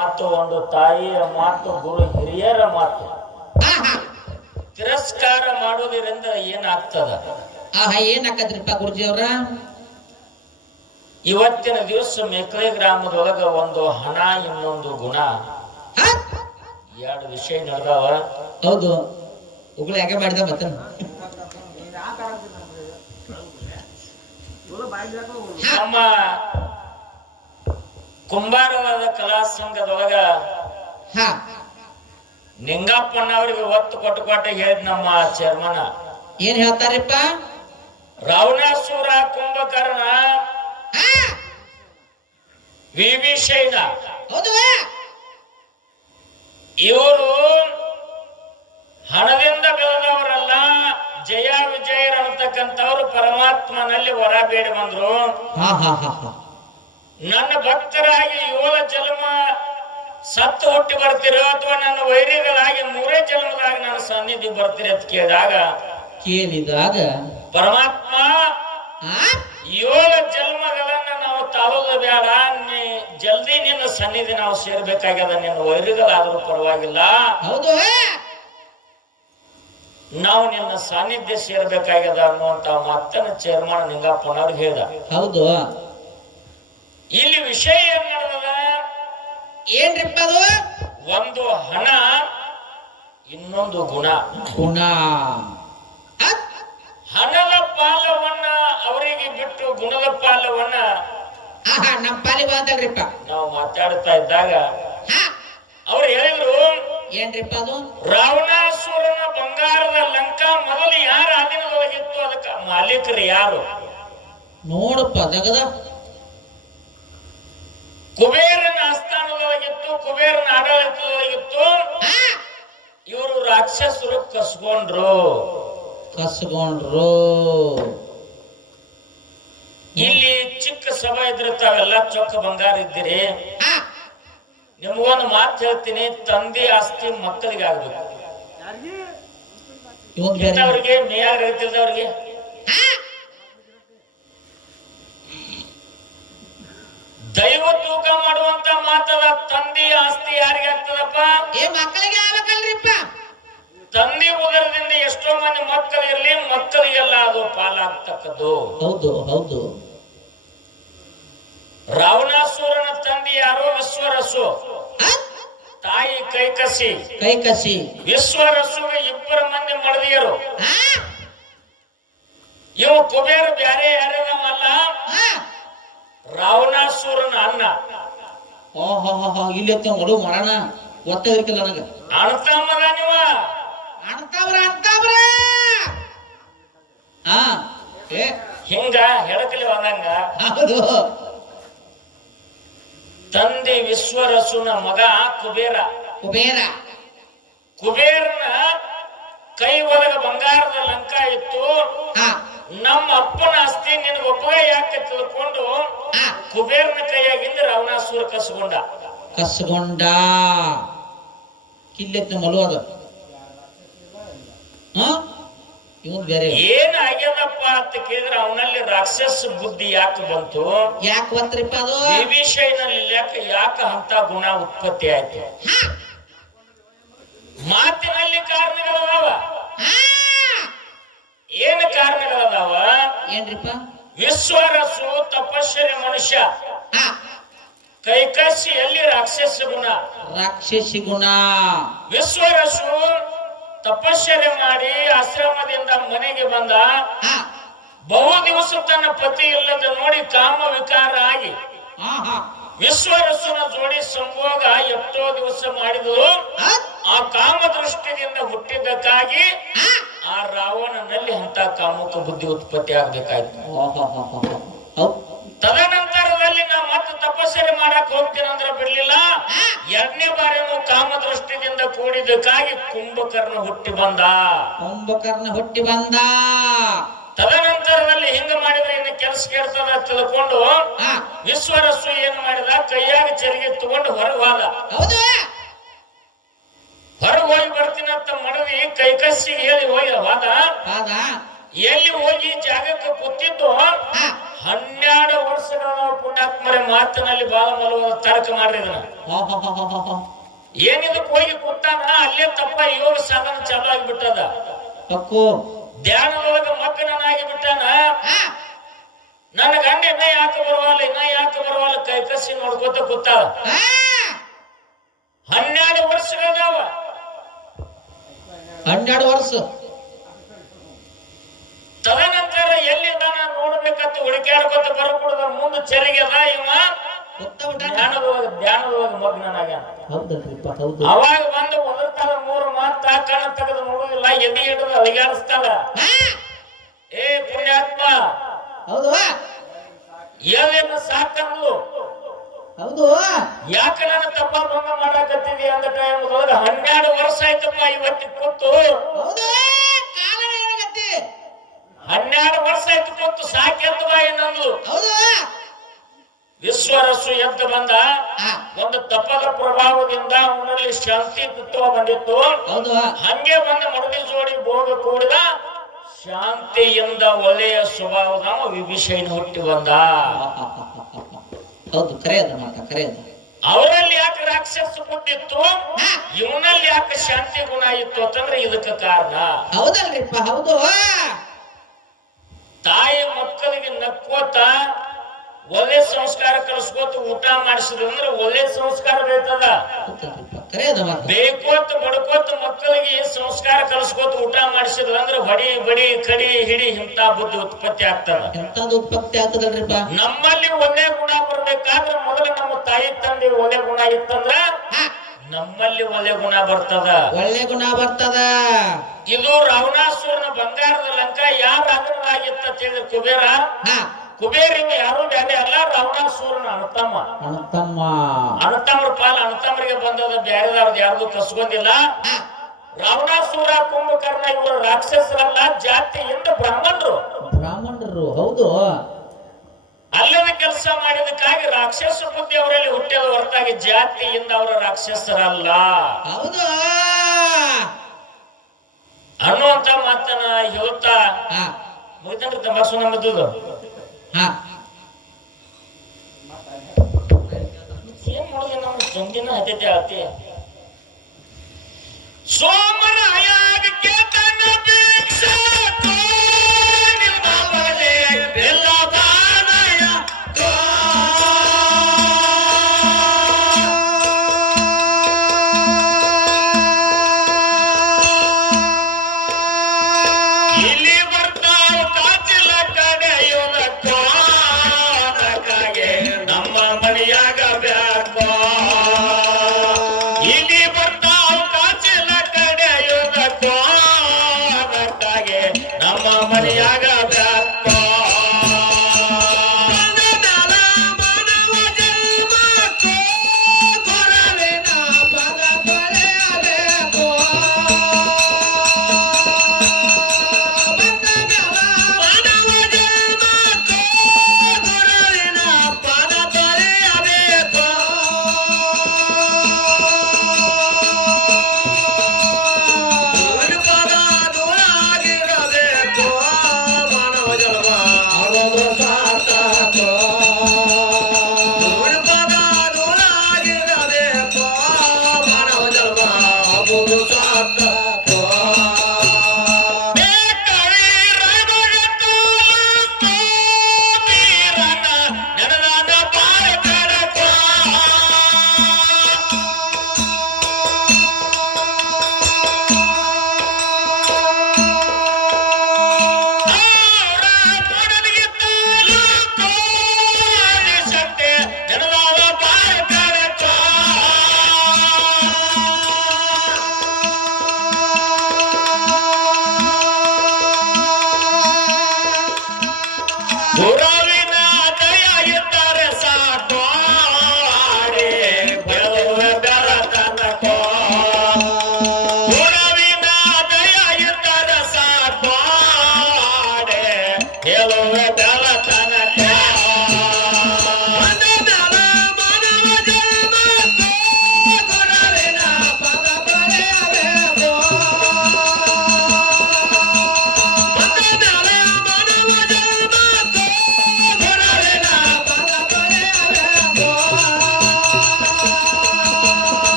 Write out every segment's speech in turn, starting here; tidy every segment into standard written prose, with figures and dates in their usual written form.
ಮಾತು ಒಂದು ತಾಯಿಯ ಮಾತು ಗುರು ಹಿರಿಯರ ಮಾತು ತಿರಸ್ಕಾರ ಮಾಡೋದ್ರಿಂದ ಏನಾಗ್ತದ? ಏನಾಕತ್ರಿಪ್ಪ ಗುರುಜಿ ಅವ್ರ? ಇವತ್ತಿನ ದಿವಸ ಮೆಕ್ಳೆ ಗ್ರಾಮದೊಳಗ ಒಂದು ಹಣ ಇನ್ನೊಂದು ಗುಣ ಎರಡು ವಿಷಯ ನಡೆದಾವ. ಹೌದು, ಉಗುಳು ಯಾಕೆ ಮಾಡಿದ ಮತ್ತ ನಮ್ಮ ಕುಂಬಾರವಾದ ಕಲಾ ಸಂಘದೊಳಗ ನಿಂಗಪ್ಪನವ್ರಿಗೆ ಒತ್ತು ಕೊಟ್ಟು ಹೇಳಿದ್ ನಮ್ಮ ಚೇರ್ಮನ್ ಏನ್ ಹೇಳ್ತಾರಪ್ಪ? ರಾವಣಾಸುರ ಕುಂಭಕರ್ಣ ವಿಭೀಷಣ ಹೌದು, ಇವರು ಹಣದಿಂದ ಬೆಳೆದವರಲ್ಲ, ಜಯ ವಿಜಯರನ್ನತಕ್ಕಂಥವ್ರು ಪರಮಾತ್ಮನಲ್ಲಿ ವರ ಬೇಡಿ ಬಂದ್ರು. ನನ್ನ ಭಕ್ತರಾಗಿ 7 ಜನ್ಮ ಸತ್ತು ಹುಟ್ಟಿ ಬರ್ತಿರೋ ಅಥವಾ ನನ್ನ ವೈರಿಗಳಾಗಿ 3 ಜನ್ಮದಾಗ ನನ್ನ ಸನ್ನಿಧಿ ಬರ್ತೀರಿ ಅಂತ ಕೇಳಿದಾಗ ಪರಮಾತ್ಮ 7 ಜನ್ಮಗಳನ್ನ ನಾವು ತಾಳೋದು ಬೇಡ, ಜಲ್ದಿ ನಿನ್ನ ಸನ್ನಿಧಿ ನಾವು ಸೇರ್ಬೇಕಾಗ್ಯದ, ನಿನ್ನ ವೈರಿಗಳಾದ್ರೂ ಪರವಾಗಿಲ್ಲ, ಹೌದು, ನಾವು ನಿನ್ನ ಸಾನ್ನಿಧ್ಯ ಸೇರ್ಬೇಕಾಗ್ಯದ ಅನ್ನುವಂತ ಮಾತನ್ನ ಚೇರ್ಮನ್ ನಿಂಗಪ್ಪನವ್ರಿಗೆ ಹೇಳ್ದ. ಹೌದು, ಇಲ್ಲಿ ವಿಷಯ ಏನ್ ನಡೆದ? ಏನ್ರಿಪ್ಪ ಅದು? ಒಂದು ಹಣ ಇನ್ನೊಂದು ಗುಣ. ಹಣದ ಪಾಲವನ್ನ ಅವರಿಗೆ ಬಿಟ್ಟು ಗುಣದ ಪಾಲವನ್ನ ನಮ್ಮ ಪಾಲಿಗೆ ಮಾತಾಡ್ರಿಪ್ಪ. ನಾವು ಮಾತಾಡ್ತಾ ಇದ್ದಾಗ ಅವ್ರು ಹೇಳಿದ್ರು, ಏನ್ರಿಪ್ಪ ಅದು? ರಾವಣಾಸುರನ ಬಂಗಾರದ ಲಂಕಾ ಮೊದಲು ಯಾರ ಅಧೀನದೊಳಗಿತ್ತು, ಅದಕ್ಕೆ ಮಾಲೀಕರು ಯಾರು? ನೋಡಪ್ಪ ಜಗದ. ಕುಬೇರನ ಆಸ್ಥಾನದೊಳಗಿತ್ತು, ಕುಬೇರನ ಆಡಳಿತದೊಳಗಿತ್ತು. ಇವರು ರಾಕ್ಷಸರು ಕಸ್ಕೊಂಡ್ರು. ಇಲ್ಲಿ ಚಿಕ್ಕ ಸಭಾ ಇದ್ರೆ ತಾವೆಲ್ಲ ಚೊಕ್ಕ ಬಂಗಾರ ಇದ್ದೀರಿ. ನಿಮ್ಗೊಂದು ಮಾತು ಹೇಳ್ತೀನಿ, ತಂದೆ ಆಸ್ತಿ ಮಕ್ಕಳಿಗೆ ಆಗ್ಬೇಕು. ಅವ್ರಿಗೆ ಮೇಯಾಗ ಹೇಳ್ತಿದ್ದವ್ರಿಗೆ ದೈವ ತೂಕ ಮಾಡುವಂತ ಮಾತದ. ತಂದೆ ಆಸ್ತಿ ಯಾರಿಗೆ ಆಗ್ತದಪ್ಪ? ಮಕ್ಕಳಿಗೆ ಆಗ್ಬೇಕಲ್ರಿಪ್ಪ. ತಂದೆ ಉದರದಿಂದ ಎಷ್ಟೋ ಮಂದಿ ಮಕ್ಕಳಿರಲಿ, ಮಕ್ಕಳಿಗೆಲ್ಲ ಅದು ಪಾಲಾಗ್ತಕ್ಕದ್ದು. ಹೌದು ಹೌದು. ರಾವಣಾಸುರನ ತಂದೆ ಯಾರು? ವಿಶ್ವರಸು. ತಾಯಿ ಕೈಕಸಿ. ವಿಶ್ವರಸುಗೆ 2 ಮಂದಿ ಮಡದಿಯರು. ಇವು ಕುಬೇರ ಬ್ಯಾರೆ ಯಾರೇನಲ್ಲ, ರಾವಣಾಸುರನ ಅಣ್ಣ. ಇಲ್ಲಿ ಮಡು ಮಾಡೋಣ ಗೊತ್ತಿರ್ಕಿಲ್ಲ ನನಗ. ಅಣ್ತಮ್ಮದ ನೀವ ಅಣ್ತಾವ್ರ ಹಿಂಗ ಹೇಳಕಲಿ ಹೋದಂಗ. ಹೌದು. ತಂದೆ ವಿಶ್ವರಸುನ ಮಗ ಕುಬೇರನ ಕೈ ಒಳಗ ಬಂಗಾರದ ಲಂಕ ಇತ್ತು. ನಮ್ಮ ಅಪ್ಪನ ಆಸ್ತಿ ನಿನಗೊಬ್ಬ ಯಾಕೆ ತಿಳ್ಕೊಂಡು ಕುಬೇರನ ಕೈಯಾಗಿಂದ ರಾವಣಾಸುರ ಕಸ್ಕೊಂಡ. ಕಿಲ್ಲೆತ್ತ ಮಲುವಾದ ಏನ್ ಆಗ್ಯದಪ್ಪ ಅಂತ ಕೇಳಿದ್ರೆ ಅವನಲ್ಲಿ ರಾಕ್ಷಸ ಬುದ್ಧಿ ಯಾಕೆ ಬಂತು? ಯಾಕೆ ಬಂತ್ರಿಪ್ಪ ಅದು? ವಿಭೀಷಣನಲ್ಲಿ ಯಾಕೆ ಅಂತ ಗುಣ ಉತ್ಪತ್ತಿ ಆಯ್ತು? ಮಾತಿನಲ್ಲಿ ಕಾರಣಗಳದಾವ. ಏನು ಕಾರಣಗಳದಾವ? ಏನ್ರಿಪ್ಪ? ವಿಶ್ವರಸು ತಪಸ್ಸರಿ ಮನುಷ್ಯ, ಕೈಕಸಿಯಲ್ಲಿ ರಾಕ್ಷಸಿ ಗುಣ. ವಿಶ್ವರಸು ತಪಸ್ಸರೆ ಮಾಡಿ ಆಶ್ರಮದಿಂದ ಮನೆಗೆ ಬಂದ. ಬಹು ದಿವಸ ತನ್ನ ಪತಿ ಇಲ್ಲದ ನೋಡಿ ಕಾಮ ವಿಕಾರ ಆಗಿ ವಿಶ್ವರಸುನ ಜೋಡಿ ಸಂಭೋಗ ಎಷ್ಟೋ ದಿವಸ ಮಾಡಿದ್ರು. ಆ ಕಾಮ ದೃಷ್ಟಿಯಿಂದ ಹುಟ್ಟಿದ್ದಕ್ಕಾಗಿ ಆ ರಾವಣನಲ್ಲಿ ಅಂತ ಕಾಮುಕ ಬುದ್ಧಿ ಉತ್ಪತ್ತಿ ಆಗ್ಬೇಕಾಯ್ತು. ತದನಂತರದಲ್ಲಿ ನಾ ಮತ್ತೆ ತಪಸ್ಸರೆ ಮಾಡಕ್ ಹೋಗ್ತೀನಂದ್ರೆ ಬಿಡ್ಲಿಲ್ಲ. 2ನೇ ಬಾರಿನೂ ಕಾಮ ದೃಷ್ಟಿದಿಂದ ಕೂಡಿದ್ದಕ್ಕಾಗಿ ಕುಂಭಕರ್ಣ ಹುಟ್ಟಿ ಬಂದ. ತದನಂತರದಲ್ಲಿ ಹಿಂಗ ಮಾಡಿದ್ರೆ ಇನ್ನು ಕೆಲಸ ಕೇಳ್ತದ ತಿಳ್ಕೊಂಡು ವಿಶ್ವರಸು ಏನ್ ಮಾಡಿದ, ಕೈಯಾಗ ಚರಿಗೆ ತಗೊಂಡು ಹೊರಗೆ ಹೋಗಿ ಬರ್ತೀನಂತ ಮಡದಿ ಕೈಕಸಿಗೆ ಹೇಳಿ ಹೋದ. ಎಲ್ಲಿ ಹೋಗಿ ಜಾಗಕ್ಕೆ ಕೂತಿದ್ದು 12 ವರ್ಷಗಳ ನಾವು ಪುಣ್ಯಾತ್ಮರೇ ಮಾತಿನಲ್ಲಿ ಬಾಳ ಮಲವಾದ ತರ್ಕ ಮಾಡಿದನ ಏನಿದಕ್ಕೆ ಹೋಗಿ ಕೂತಾನ ಅಲ್ಲೇ ತಪ್ಪ ಯೋಗ ಸಾಧನ ಚಾಲು ಆಗಿಬಿಟ್ಟದ ತಕ್ಕು ಧ್ಯಾನದೊಳಗ ಮಗ್ನನಾಗಿ ಬಿಟ್ಟಾನ ನನ್ನ ಗಂಡ ಇನ್ನ ಯಾಕೆ ಬರವಲ್ಲ ಕೈ ಕಸಿ ನೋಡ್ಕೋತ ಕೂತಾಳ 12 ವರ್ಷಗಳದಾವ 12 ವರ್ಷ ತದನಂತರ ಎಲ್ಲಿದ್ದಾನ ನೋಡ್ಬೇಕಂತ ಹುಡುಕ್ಯಾಡ್ಕೊತ ಬರಕೂಡದ ಮುಂದೆ ಚೆರಿಗೆದ ಇವ ಧ್ಯಾನದೊಳಗ ಮಗ್ನನಾಗ್ಯಾನ ಅವಾಗ ಬಂದು ಒದರ್ತಾಳ 3 ಮಾತ ಕಣ್ಣ ತೆಗೆದು ನೋಡುದಿಲ್ಲ ಎದಿ ಹಿಡಿದು ಅಳಿಗಾಡಿಸ್ತಾಳ ಏ ಪುಣ್ಯಾತ್ಮ ಹೌದು ಏನೇನು ಸಾಕಂದ್ಲು ಹೌದು ಯಾಕೆ ನಾನು ತಪ್ಪ ಭಂಗ ಮಾಡಾಕತ್ತಿದಿ ಅಂದ ಟೈಮ್ದೊಳಗ 12 ವರ್ಷ ಆಯ್ತಪ್ಪ ಇವತ್ತಿಗೆ ಕೂತು 12 ವರ್ಷ ಆಯ್ತು ಕೂತು ಸಾಕೆಂದು ಏನಂದ್ಲು ವಿಶ್ವರಸ್ಸು ಎದ್ದು ಬಂದ ಒಂದು ತಪ್ಪದ ಪ್ರಭಾವದಿಂದ ಅವನಲ್ಲಿ ಶಾಂತಿ ತತ್ವ ಬಂದಿತ್ತು ಹಂಗೆ ಬಂದ ಮಡದಿ ಜೋಡಿ ಭೋಗ ಕೂಡಿದ ಶಾಂತಿಯಿಂದ ಒಳ್ಳೆಯ ಸ್ವಭಾವದ ವಿಭೀಷಣ ಹುಟ್ಟಿ ಬಂದ ಹೌದು ಕರೆಯದ ಮಾತ ಕರೆಯದ ಅವರಲ್ಲಿ ಯಾಕೆ ರಾಕ್ಷಸ ಹುಟ್ಟಿತ್ತು ಇವನಲ್ಲಿ ಯಾಕೆ ಶಾಂತಿ ಗುಣ ಇತ್ತು ಅಂತಂದ್ರೆ ಇದಕ್ಕೆ ಕಾರಣ ಹೌದಲ್ರಿಪ್ಪ ಹೌದು ತಾಯಿ ಮಕ್ಕಳಿಗೆ ನಕ್ಕೋತ ಒಳ್ಳೆ ಸಂಸ್ಕಾರ ಕಲಿಸ್ಕೋತ ಊಟ ಮಾಡಿಸಿದ್ರೆ ಒಳ್ಳೆ ಸಂಸ್ಕಾರ ಬೇಕದ ಬೇಕೋತ ಬಡ್ಕೋತ ಮಕ್ಕಳಿಗೆ ಸಂಸ್ಕಾರ ಕಲಿಸ್ಕೋತ ಊಟ ಮಾಡಿಸಿದ್ರ ಅಂದ್ರೆ ಹೊಡಿ ಬಡಿ ಕಡಿ ಹಿಡಿ ಇಂತ ಬುದ್ಧಿ ಉತ್ಪತ್ತಿ ಆಗ್ತದ ನಮ್ಮಲ್ಲಿ ಒಳ್ಳೆ ಗುಣ ಬರ್ಬೇಕಾದ್ರೆ ಮೊದಲು ನಮ್ಮ ತಾಯಿ ತಂದೆ ಒಳ್ಳೆ ಗುಣ ಇತ್ತಂದ್ರ ನಮ್ಮಲ್ಲಿ ಒಳ್ಳೆ ಗುಣ ಬರ್ತದ ಇದು ರಾವಣಾಸುರನ ಬಂಗಾರದ ಲಂಕಾ ಯಾರ ಅಗ್ರವಾಗಿತ್ತ ತಿಳಿದ್ರೆ ಕುಬೇರಿಗೆ ಯಾರು ಬೇರೆ ಅಲ್ಲ ರಾವಣಾಸುರನ ಅಣ್ಣತಮ್ಮರ ಪಾಲ ಅಣ್ಣತಮ್ಮರಿಗೆ ಬಂದದ ಬೇರೆದವ್ರದ್ದು ಯಾರ್ದು ಕಸ್ಕೊಂಡಿಲ್ಲ ರಾವಣಾಸುರ ಕುಂಭಕರ್ಣ ಇವರು ರಾಕ್ಷಸರಲ್ಲ ಜಾತಿಯಿಂದ ಬ್ರಾಹ್ಮಣರು ಹೌದು ಅಲ್ಲದ ಕೆಲಸ ಮಾಡಿದಕ್ಕಾಗಿ ರಾಕ್ಷಸ ಬುದ್ಧಿ ಅವರಲ್ಲಿ ಹುಟ್ಟಿದ ಹೊರತಾಗಿ ಜಾತಿಯಿಂದ ಅವರ ರಾಕ್ಷಸರಲ್ಲ ಹೌದು ಅನ್ನುವಂತ ಮಾತನ್ನ ಹೇಳ್ತಾ ಮುಗಿತಂದ್ರೆ ತಂಬಾಸು ನಮ್ಮದು ಏನ್ ಮಾಡೋದು ನಮ್ಮ ಜಂದಿನ ಹತ್ತೈತೆ ಆತಿ ಸೋಮರಾಯಕ್ಕೆ ತನ್ನ ಭಿಕ್ಷಾ ಇಲ್ಲಿ ಬರ್ತಾವ ಕಾಚಿಲ ಕಡೆಯುವುದಕ್ಕಾಗೆ ನಮ್ಮ ಮನೆಯಾಗ ಬ್ಯಾಕೋ ಇಲ್ಲಿ ಬರ್ತಾವ ಕಾಚಿಲ ಕಡೆಯುವುದಕ್ಕಾಗೆ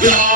Yeah.